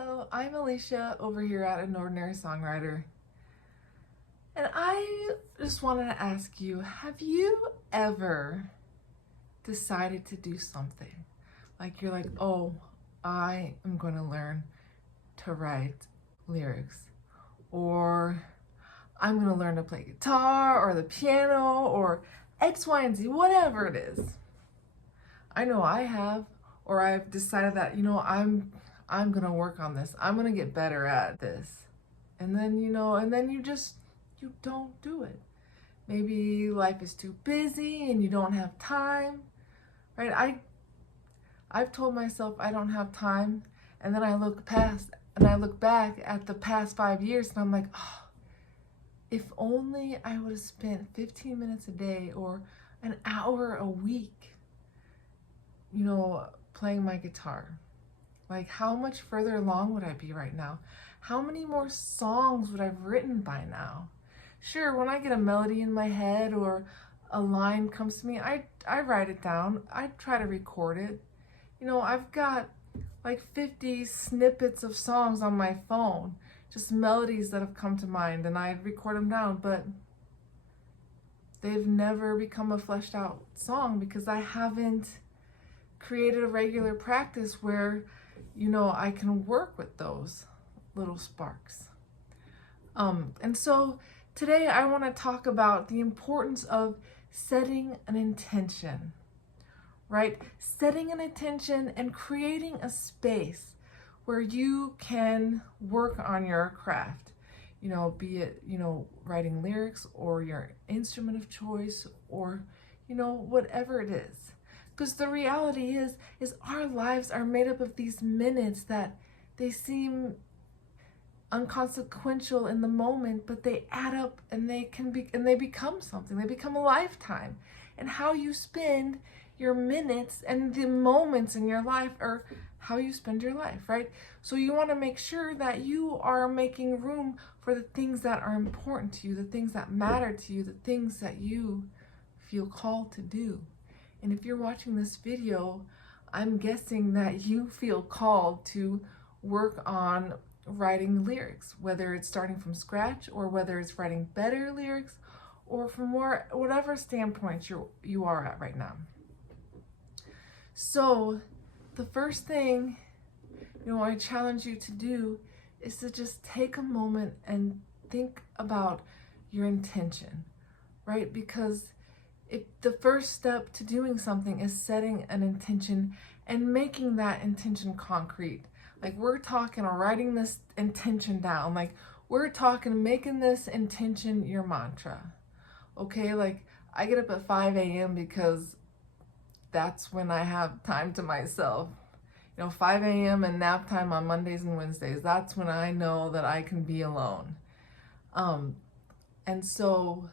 Hello, I'm Alicia over here at An Ordinary Songwriter. And I just wanted to ask you, have you ever decided to do something? Like you're like, oh, I am going to learn to write lyrics. Or I'm going to learn to play guitar or the piano or X, Y, and Z, whatever it is. I know I have, or I've decided that, I'm gonna work on this. I'm gonna get better at this. And then, you don't do it. Maybe life is too busy and you don't have time, right? I've told myself I don't have time, and then I look back at the past 5 years and I'm like, oh, if only I would have spent 15 minutes a day or an hour a week, playing my guitar. Like, how much further along would I be right now? How many more songs would I have written by now? Sure, when I get a melody in my head or a line comes to me, I write it down. I try to record it. I've got like 50 snippets of songs on my phone, just melodies that have come to mind, and I record them down, but they've never become a fleshed out song because I haven't created a regular practice where I can work with those little sparks. And so today I want to talk about the importance of setting an intention, right? Setting an intention and creating a space where you can work on your craft, be it, writing lyrics or your instrument of choice or, whatever it is. Because the reality is our lives are made up of these minutes that they seem inconsequential in the moment, but they add up and they become something. They become a lifetime. And how you spend your minutes and the moments in your life are how you spend your life, right? So you want to make sure that you are making room for the things that are important to you, the things that matter to you, the things that you feel called to do. And if you're watching this video, I'm guessing that you feel called to work on writing lyrics, whether it's starting from scratch or whether it's writing better lyrics or from whatever standpoint you are at right now. So the first thing, I challenge you to do is to just take a moment and think about your intention, right? Because the first step to doing something is setting an intention and making that intention concrete. Like, we're talking or writing this intention down. Like, we're talking making this intention your mantra. Okay, like I get up at 5 a.m. because that's when I have time to myself. 5 a.m. and nap time on Mondays and Wednesdays. That's when I know that I can be alone. And so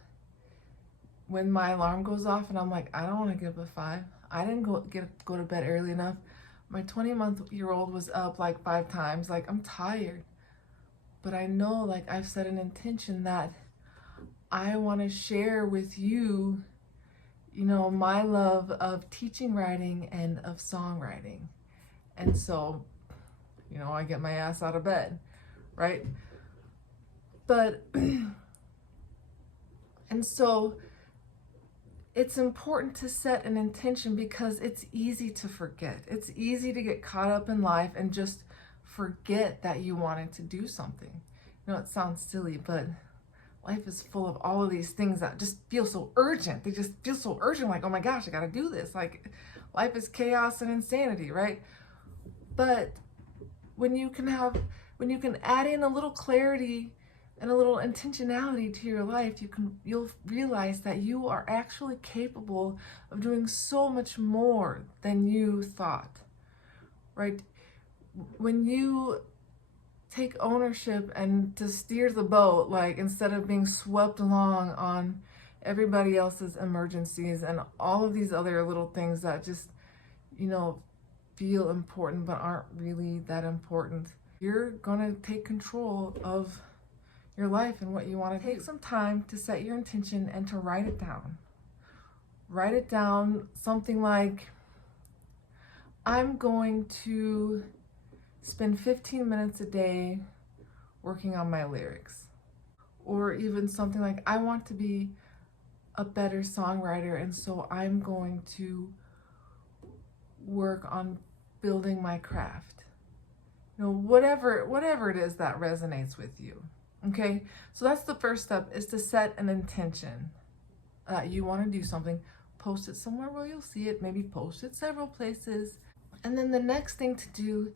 when my alarm goes off and I'm like, I don't want to get up at 5. I didn't go to bed early enough. My 20-month-old was up like 5 times. Like, I'm tired. But I know, like, I've set an intention that I want to share with you, my love of teaching writing and of songwriting. And so, I get my ass out of bed, right? But, and so it's important to set an intention because it's easy to forget. It's easy to get caught up in life and just forget that you wanted to do something. It sounds silly, but life is full of all of these things that just feel so urgent. They just feel so urgent, like, oh my gosh, I gotta do this. Like, life is chaos and insanity, right? But when you can add in a little clarity and a little intentionality to your life, you'll realize that you are actually capable of doing so much more than you thought, right? When you take ownership and to steer the boat, like, instead of being swept along on everybody else's emergencies and all of these other little things that just, feel important but aren't really that important, you're gonna take control of your life and what you want to do. Take some time to set your intention and to write it down. Write it down something like, I'm going to spend 15 minutes a day working on my lyrics. Or even something like, I want to be a better songwriter, and so I'm going to work on building my craft. You know, whatever it is that resonates with you. Okay, so that's the first step, is to set an intention that you want to do something. Post it somewhere where you'll see it, maybe post it several places. And then the next thing to do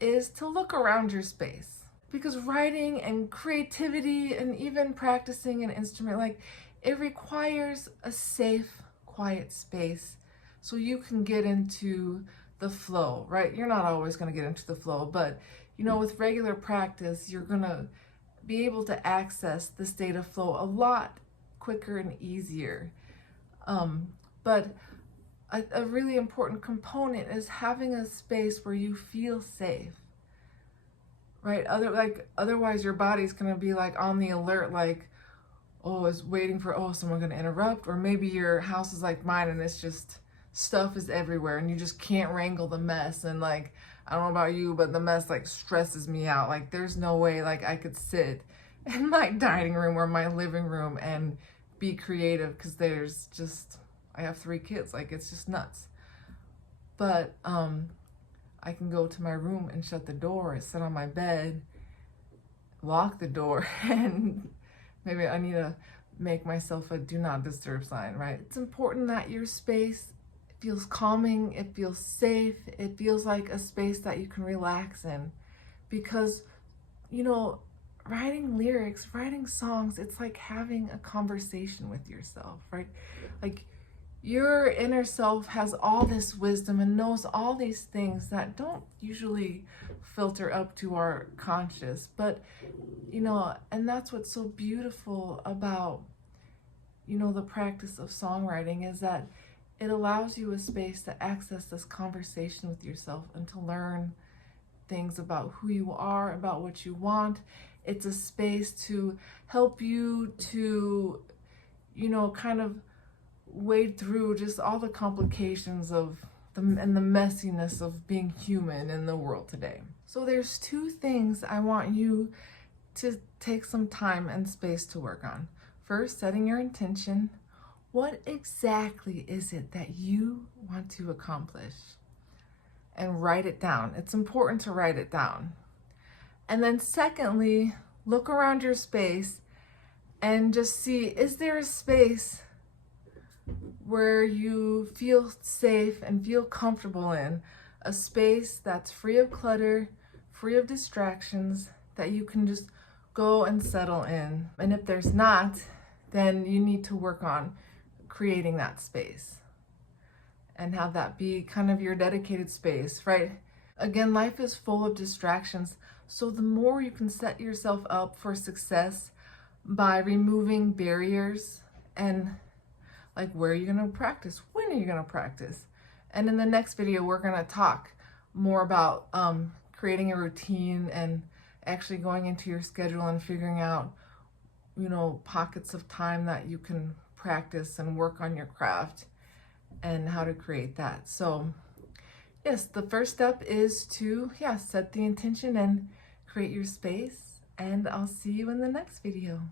is to look around your space, because writing and creativity and even practicing an instrument, like, it requires a safe, quiet space so you can get into the flow, right? You're not always going to get into the flow, but you know, with regular practice, you're going to be able to access the state of flow a lot quicker and easier. But a really important component is having a space where you feel safe, right? Otherwise your body's going to be like on the alert, like, oh, it's waiting for, oh, someone going to interrupt. Or maybe your house is like mine and it's just, stuff is everywhere and you just can't wrangle the mess. And like, I don't know about you, but the mess like stresses me out. Like, there's no way like I could sit in my dining room or my living room and be creative, because there's just, I have 3 kids, like, it's just nuts. But I can go to my room and shut the door and sit on my bed, lock the door, and maybe I need to make myself a do not disturb sign, right? It's important that your space feels calming, it feels safe, it feels like a space that you can relax in. Because, you know, writing lyrics, writing songs, it's like having a conversation with yourself, right? Like, your inner self has all this wisdom and knows all these things that don't usually filter up to our conscious. But, you know, and that's what's so beautiful about, you know, the practice of songwriting, is that it allows you a space to access this conversation with yourself and to learn things about who you are, about what you want. It's a space to help you to, you know, kind of wade through just all the complications of and the messiness of being human in the world today. So there's 2 things I want you to take some time and space to work on. First, setting your intention. What exactly is it that you want to accomplish? And write it down. It's important to write it down. And then secondly, look around your space and just see, is there a space where you feel safe and feel comfortable in? A space that's free of clutter, free of distractions, that you can just go and settle in. And if there's not, then you need to work on creating that space and have that be kind of your dedicated space, right? Again, life is full of distractions. So the more you can set yourself up for success by removing barriers, and like, where are you going to practice? When are you going to practice? And in the next video, we're going to talk more about creating a routine and actually going into your schedule and figuring out, you know, pockets of time that you can practice and work on your craft and how to create that. So yes, the first step is to, set the intention and create your space. And I'll see you in the next video.